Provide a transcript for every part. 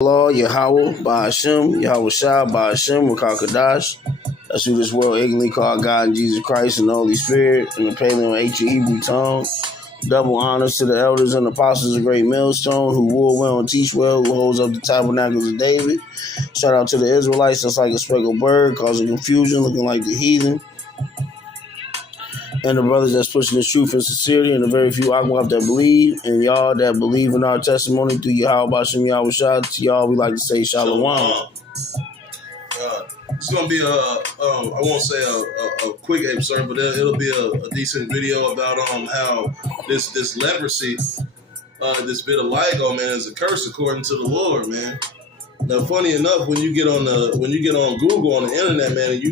Allah, Yahawah, Bahashem, Yahweh Shah, Bahashem, Rakakadash. That's who this world ignorantly called God and Jesus Christ and the Holy Spirit and the Paleo ancient Hebrew tongue. Double honors to the elders and apostles of Great Millstone who rule well and teach well, who holds up the tabernacles of David. Shout out to the Israelites that's like a speckled bird, causing confusion, looking like the heathen. And the brothers that's pushing the truth and sincerity, and the very few Yahawah that believe, and y'all that believe in our testimony through Yahawah, Bashem, Yahweh Shah. To y'all, we like to say Shalom. It's gonna be I won't say a quick episode, but it'll be a decent video about how this leprosy, this vitiligo, man, is a curse according to the Lord, man. Now, funny enough, when you get on Google on the internet, man, and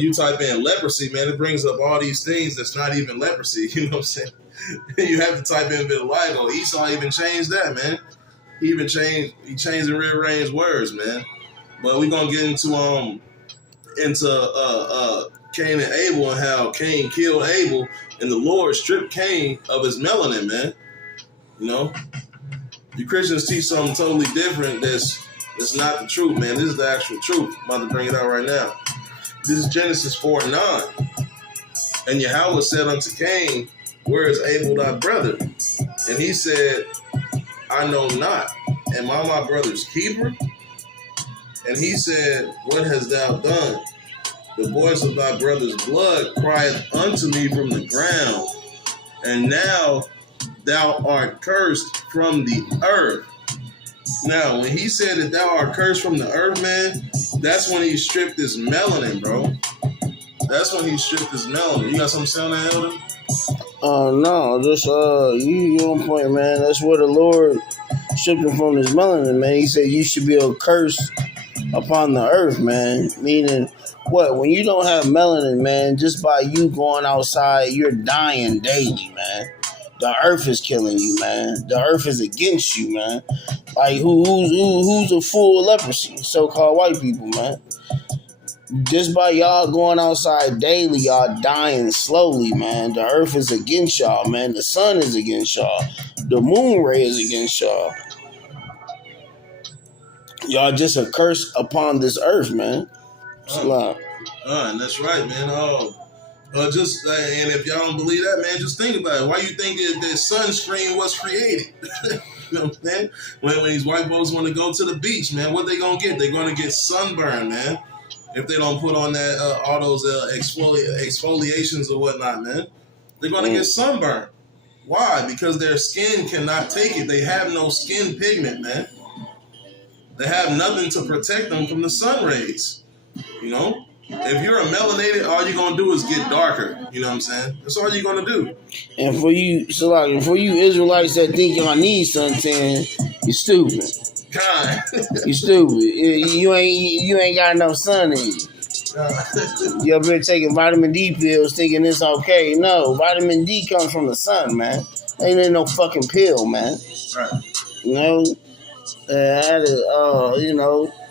you type in leprosy, man, it brings up all these things that's not even leprosy. You know what I'm saying? You have to type in vitiligo. Esau even changed that, man. He changed and rearranged words, man. But we're gonna get into Cain and Abel and how Cain killed Abel and the Lord stripped Cain of his melanin, man. You know? You Christians teach something totally different that's not the truth, man. This is the actual truth. I'm about to bring it out right now. This is Genesis 4:9. And Yahawah said unto Cain, where is Abel thy brother? And he said, I know not. Am I my brother's keeper? And he said, what hast thou done? The voice of thy brother's blood crieth unto me from the ground. And now thou art cursed from the earth. Now, when he said that thou art cursed from the earth, man, that's when he stripped his melanin, bro. That's when he stripped his melanin. You got something to say on that, Elder? No, just you on point, man. That's where the Lord stripped him from his melanin, man. He said you should be a curse upon the earth, man. Meaning, what? When you don't have melanin, man, just by you going outside, you're dying daily, man. The earth is killing you, man. The earth is against you, man. Like, who's a fool of leprosy? So-called white people, man. Just by y'all going outside daily, y'all dying slowly, man. The earth is against y'all, man. The sun is against y'all. The moon ray is against y'all. Y'all just a curse upon this earth, man. And that's right, man. And if y'all don't believe that, man, just think about it. Why you think that sunscreen was created? You know what I'm saying? When these white folks want to go to the beach, man, what they gonna get? They're gonna get sunburn, man. If they don't put on that all those exfoliations or whatnot, man, they're gonna get sunburn. Why? Because their skin cannot take it. They have no skin pigment, man. They have nothing to protect them from the sun rays. You know? If you're a melanated, all you're going to do is get darker. You know what I'm saying? That's all you're going to do. And for you Israelites that think y'all need suntan, you're stupid. God. You're stupid. You ain't got enough sun in you. You up here taking vitamin D pills thinking it's okay. No, vitamin D comes from the sun, man. Ain't in no fucking pill, man. Right. You know?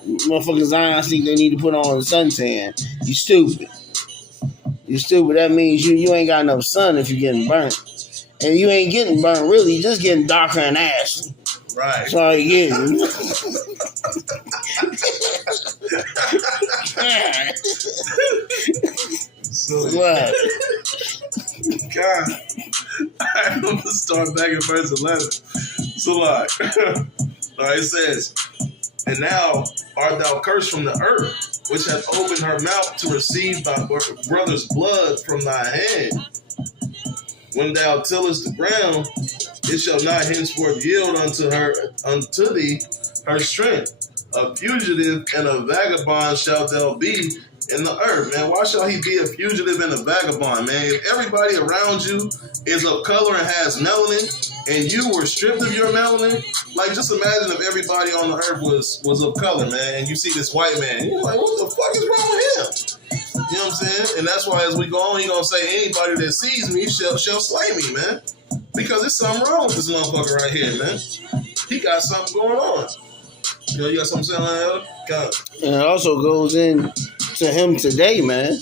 Motherfuckers Zion think they need to put on suntan. You stupid. You stupid. That means you ain't got enough sun if you're getting burnt. And you ain't getting burnt, really. You're just getting darker and ashy. Right. That's all you're getting. So, what? God. I'm going to start back at verse 11. So, like, all right, it says, and now art thou cursed from the earth, which hath opened her mouth to receive thy brother's blood from thy hand. When thou tillest the ground, it shall not henceforth yield unto thee her strength. A fugitive and a vagabond shalt thou be in the earth, man. Why shall he be a fugitive and a vagabond, man? If everybody around you is of color and has melanin, and you were stripped of your melanin, like, just imagine if everybody on the earth was of color, man, and you see this white man, you're like, what the fuck is wrong with him? You know what I'm saying? And that's why as we go on, he's going to say, anybody that sees me shall slay me, man. Because there's something wrong with this motherfucker right here, man. He got something going on. You got something to say on that? And it also goes in to him today, man.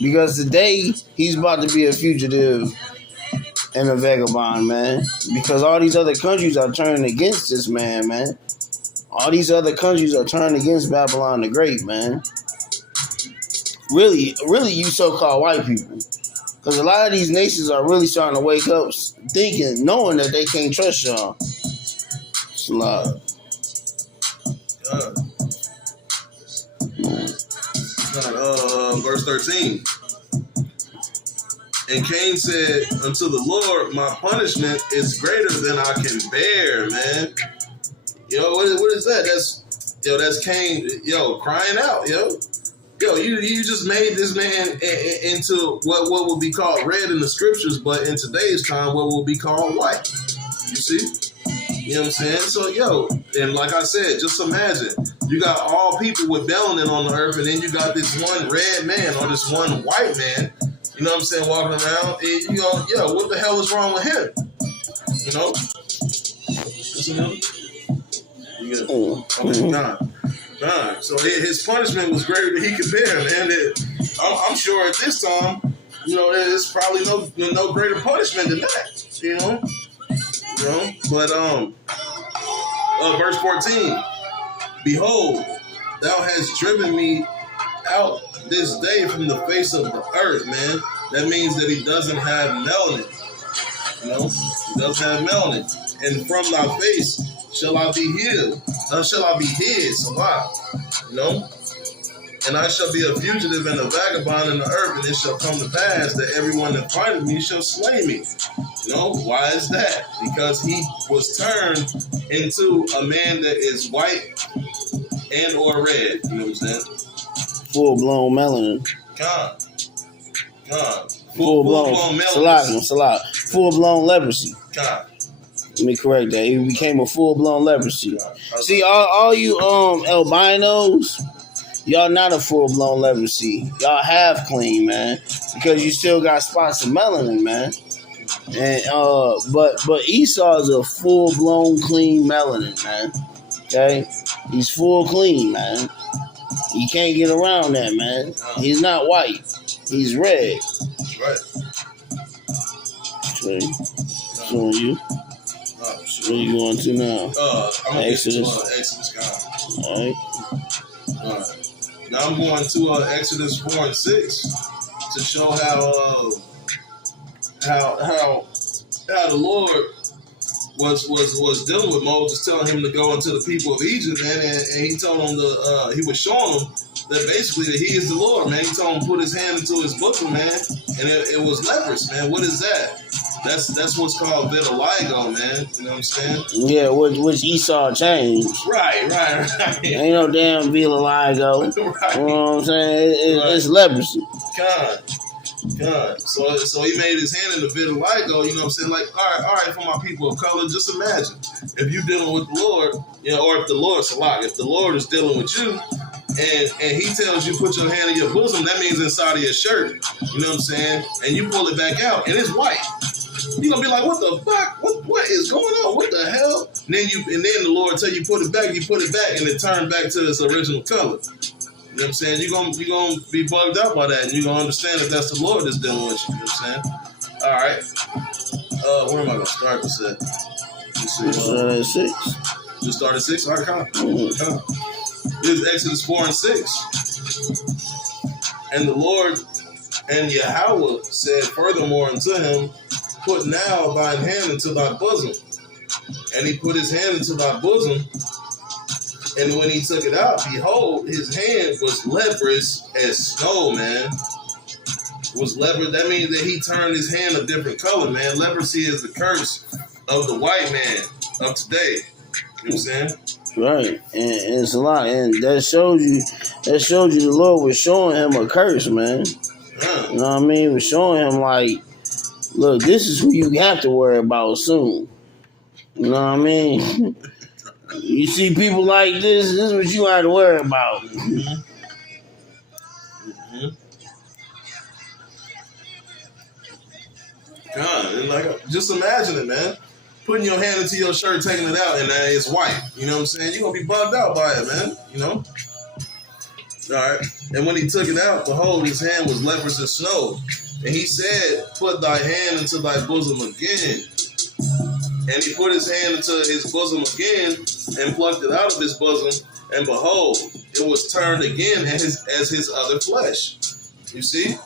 Because today, he's about to be a fugitive and a vagabond, man. Because all these other countries are turning against this man, man. All these other countries are turning against Babylon the Great, man. Really, you so-called white people. Because a lot of these nations are really starting to wake up thinking, knowing that they can't trust y'all. It's a lot. Verse 13. And Cain said unto the Lord, my punishment is greater than I can bear, man. Yo, what is that? That's Cain, crying out, you just made this man into what will be called red in the scriptures, but in today's time, what will be called white. You see? You know what I'm saying? So, and like I said, just imagine, you got all people with melanin on the earth, and then you got this one red man or this one white man, you know what I'm saying, walking around, and what the hell is wrong with him? God. So his punishment was greater than he could bear, man. I'm sure at this time, there's probably no greater punishment than that, But verse 14, behold, thou hast driven me out this day from the face of the earth, man. That means that he doesn't have melanin. He doesn't have melanin. And from thy face shall I be hid, and I shall be a fugitive and a vagabond in the earth, and it shall come to pass that everyone that findeth me shall slay me. Why is that? Because he was turned into a man that is white and or red. You know what I'm saying? Full blown melanin. God. Full blown melanin. Salat. Full blown leprosy. God. Let me correct that. He became a full blown leprosy. See, all you albinos, y'all not a full blown leprosy. Y'all half clean, man, because you still got spots of melanin, man. And but Esau is a full blown clean melanin, man. Okay, he's full clean, man. You can't get around that, man. He's not white. He's red. Right. Okay. So you. Where you going to now? I'm Exodus. Exodus, God. All right. Now I'm going to Exodus 4 and 6 to show how the Lord was dealing with Moses, telling him to go into the people of Egypt, man, and he told him he was showing him that basically that he is the Lord, man. He told him to put his hand into his bosom, man, and it was leprous, man. What is that? That's what's called vitiligo, man. You know what I'm saying? Yeah, which Esau changed. Right. Ain't no damn vitiligo. Right. You know what I'm saying? It's leprosy. God. So he made his hand in the vitiligo, you know what I'm saying? Like, all right, for my people of color, just imagine if you dealing with the Lord, or if the Lord is dealing with you, and he tells you put your hand in your bosom, that means inside of your shirt, you know what I'm saying? And you pull it back out, and it's white. You're gonna be like, what the fuck? What is going on? What the hell? And then the Lord tell you put it back, and it turned back to its original color. You know what I'm saying? You're gonna be bugged out by that, and you're gonna understand that that's the Lord that's dealing with you. You know what I'm saying? All right. Where am I gonna start this at? Let's see. 6. Just start at 6? All right, come on. This is Exodus 4 and 6. And the Lord and Yahawah said furthermore unto him, put now thine hand into thy bosom. And he put his hand into thy bosom. And when he took it out, behold, his hand was leprous as snow, man. Was leprous. That means that he turned his hand a different color, man. Leprosy is the curse of the white man of today. You know what I'm saying? Right, and it's a lot, and that showed you the Lord was showing him a curse, man. Yeah. You know what I mean? He was showing him like, look, this is who you have to worry about soon. You know what I mean? You see people like this is what you have to worry about. Mm-hmm. God, and like, just imagine it, man. Putting your hand into your shirt, taking it out, and it's white. You know what I'm saying? You're going to be bugged out by it, man. You know? All right. And when he took it out, behold, his hand was leprous as snow. And he said, put thy hand into thy bosom again. And he put his hand into his bosom again and plucked it out of his bosom. And behold, it was turned again as his other flesh. You see?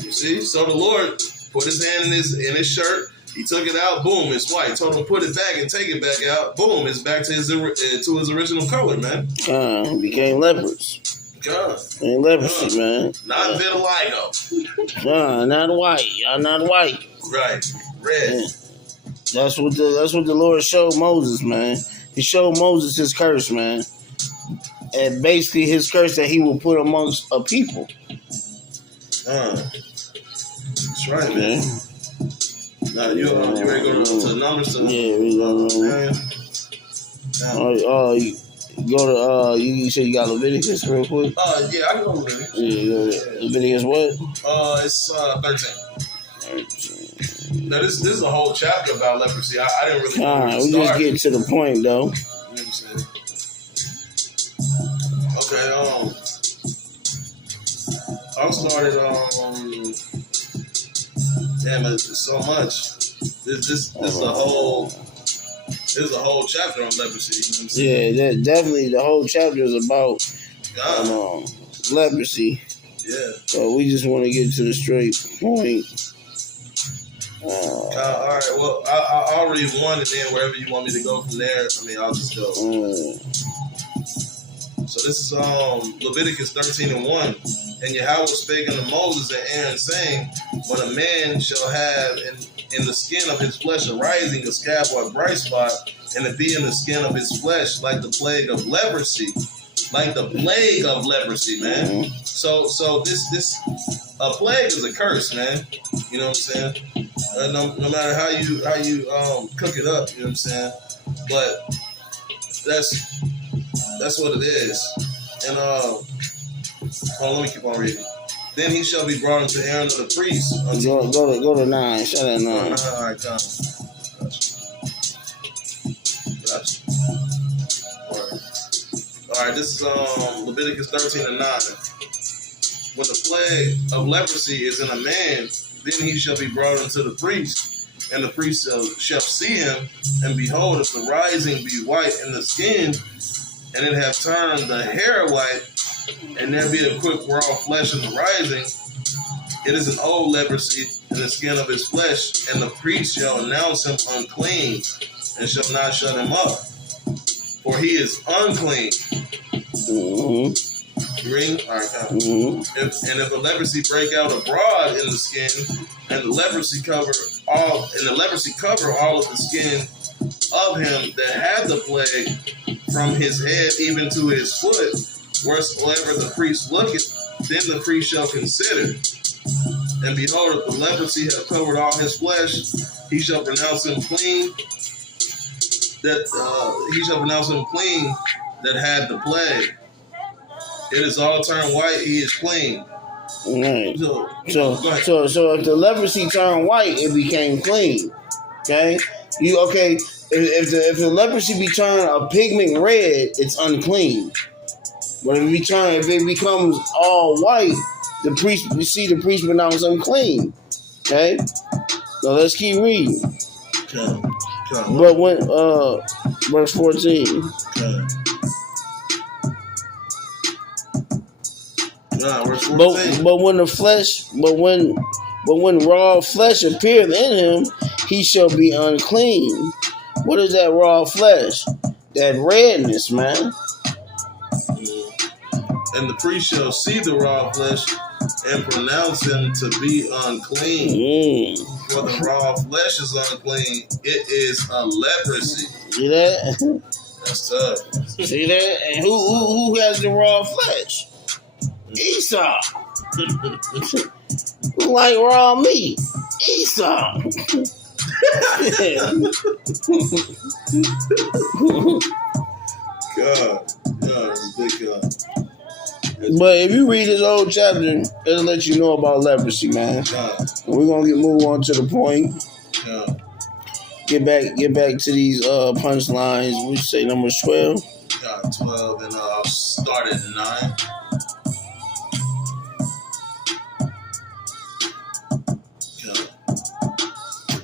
You see? So the Lord put his hand in his shirt. He took it out. Boom, it's white. Told him put it back and take it back out. Boom, it's back to his original color, man. Became leprous. God. Became leprosy, man. Not vitiligo. Not white. Not white. Right. Red. Yeah. That's what the Lord showed Moses, man. He showed Moses his curse, man. And basically his curse that he will put amongst a people. That's right, man. Now you ready to go to the numbers? Yeah, we go. Go to you said you got Leviticus real quick? Yeah, I can go Leviticus. Yeah, go to Leviticus what? It's 13. Now this is a whole chapter about leprosy. I didn't really know where to we start. just get to the point though. You know what I'm saying? Okay, I'm started damn, it's so much. This is a whole chapter on leprosy. You know what I'm saying? Yeah, definitely the whole chapter is about leprosy. Yeah. So we just want to get to the straight point. All right. Well, I'll read one, and then wherever you want me to go from there, I'll just go. So this is Leviticus 13:1. And Yahawah spake unto Moses and Aaron, saying, when a man shall have in the skin of his flesh arising a scab or a bright spot, and it be in the skin of his flesh like the plague of leprosy. Like the plague of leprosy, man. So this a plague is a curse, man. You know what I'm saying? No matter how you cook it up, you know what I'm saying? But that's what it is. And let me keep on reading. Then he shall be brought unto Aaron of the priest. Go to 9. Shut at 9. All right, come. Gotcha. All right, this is Leviticus 13:9. When the plague of leprosy is in a man, then he shall be brought unto the priest, and the priest shall see him, and behold, if the rising be white in the skin, and it have turned the hair white, and there be a quick raw flesh in the rising, it is an old leprosy in the skin of his flesh, and the priest shall announce him unclean, and shall not shut him up, for he is unclean. You reading? All right, come. If a leprosy break out abroad in the skin, and the leprosy cover all of the skin of him that had the plague, from his head even to his foot, wheresoever the priest looketh, then the priest shall consider. And behold, if the leprosy have covered all his flesh, he shall pronounce him clean. That had the plague. It is all turned white; he is clean. Right. So if the leprosy turned white, it became clean. Okay. If the leprosy be turned a pigment red, it's unclean. But if it becomes all white, the priest pronounce unclean. Okay? So let's keep reading. Okay. But when verse 14. Okay. Verse 14. But when raw flesh appeareth in him, he shall be unclean. What is that raw flesh? That redness, man. And the priest shall see the raw flesh and pronounce him to be unclean. For the raw flesh is unclean; it is a leprosy. See that? That's tough. See that? And who has the raw flesh? Esau. Who like raw meat? Esau. God, it's a big God. But if you read this whole chapter, it'll let you know about leprosy, man. We're gonna move on to the point. Get back to these punchlines. We say numbers 12. 12, and I'll start at 9.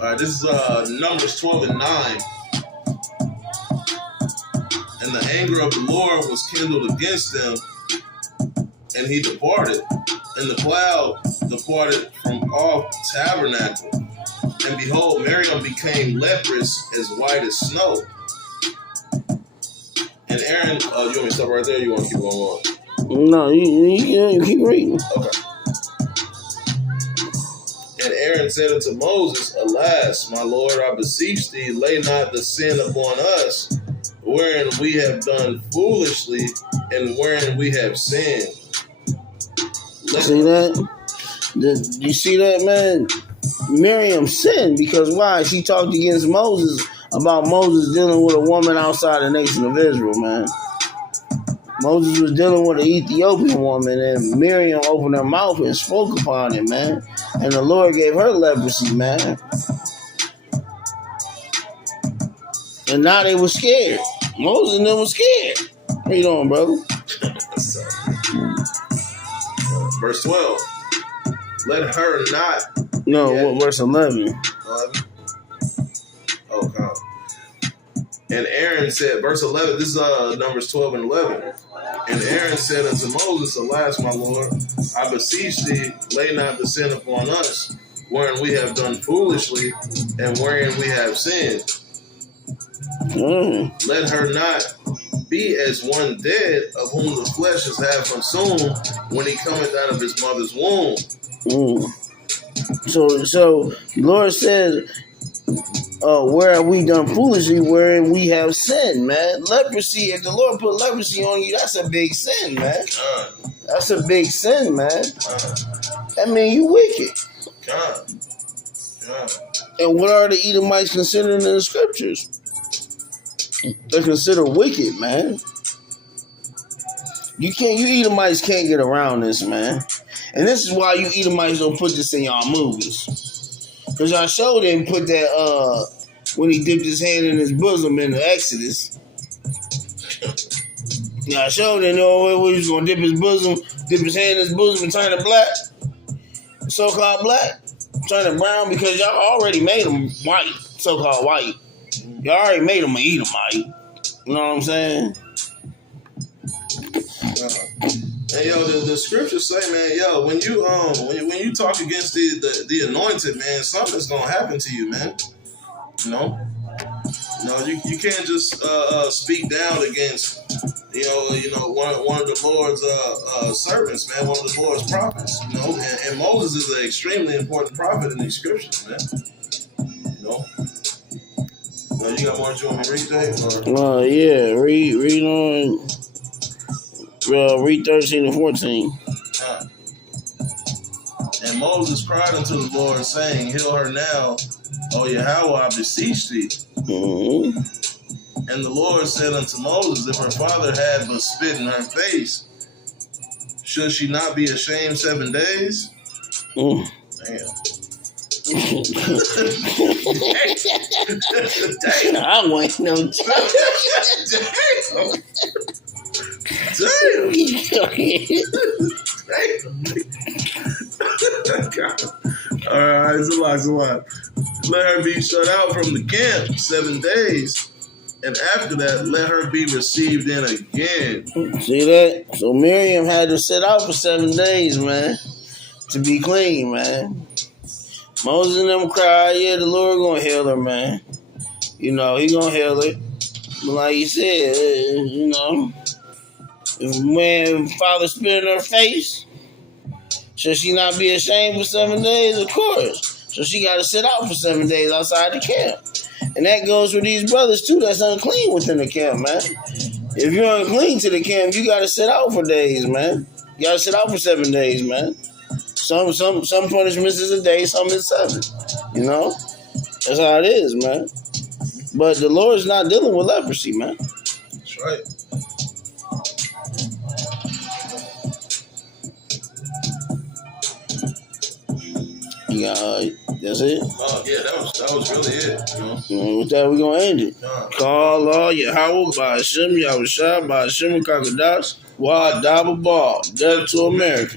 All right, this is Numbers 12 and 9. And the anger of the Lord was kindled against them, and he departed. And the cloud departed from off the tabernacle. And behold, Miriam became leprous, as white as snow. And Aaron, you want me to stop right there, or you want to keep going on? No, you keep reading. Okay. And Aaron said unto Moses, Alas, my Lord, I beseech thee, lay not the sin upon us, wherein we have done foolishly, and wherein we have sinned. See that? You see that, man? Miriam sinned because why? She talked against Moses about Moses dealing with a woman outside the nation of Israel, man. Moses was dealing with an Ethiopian woman, and Miriam opened her mouth and spoke upon it, man. And the Lord gave her leprosy, man. And now they were scared. Moses and them was scared. What you doing, brother? Verse 12. Let her not... No, verse 11. 11? Oh, God. And Aaron said, verse 11, this is Numbers 12 and 11. And Aaron said unto Moses, Alas, my Lord, I beseech thee, lay not the sin upon us, wherein we have done foolishly, and wherein we have sinned. Let her not be as one dead, of whom the flesh is half consumed, when he cometh out of his mother's womb. So the Lord says, where have we done foolishly, wherein we have sinned, man. Leprosy, if the Lord put leprosy on you, that's a big sin, man. That's a big sin, man. That means you wicked. And what are the Edomites considered in the scriptures? They're considered wicked, man. You Edomites can't get around this, man. And this is why you Edomites don't put this in y'all movies. Because y'all showed him put that, when he dipped his hand in his bosom in the Exodus. Y'all showed him, he was going to dip his hand in his bosom and turn it black. So-called black. Turn it brown because y'all already made him white. So-called white. Y'all already made him an Edomite. You know what I'm saying? And yo, the scriptures say, man, when you talk against the anointed, man, something's gonna happen to you, man. You know, you can't just speak down against one of the Lord's servants, man, one of the Lord's prophets. You know, and Moses is an extremely important prophet in these scriptures, man. You know. You got more that you want me to read, Dave? Yeah, read on. Read 13 and 14. And Moses cried unto the Lord, saying, Heal her now, O Yahawah, I beseech thee. And the Lord said unto Moses, If her father had but spit in her face, should she not be ashamed 7 days? Damn. I want no Alright, it's a lot. Let her be shut out from the camp 7 days, and after that, let her be received in again. See that? So Miriam had to sit out for 7 days, man, to be clean, man. Moses and them cried, the Lord gonna heal her, man. He gonna heal her. But like he said, if father spit in her face, should she not be ashamed for 7 days? Of course. So she got to sit out for 7 days outside the camp. And that goes for these brothers too that's unclean within the camp, man. If you're unclean to the camp, you got to sit out for days, man. You got to sit out for 7 days, man. Some punishments is a day, some is 7. That's how it is, man. But the Lord's not dealing with leprosy, man. That's right. That's it. Oh yeah, that was really it. With that, we're gonna end it. Call all Yahawah by Hashem Yahushua by Hashem Kakadash Wa Dabba Ball. Death to America.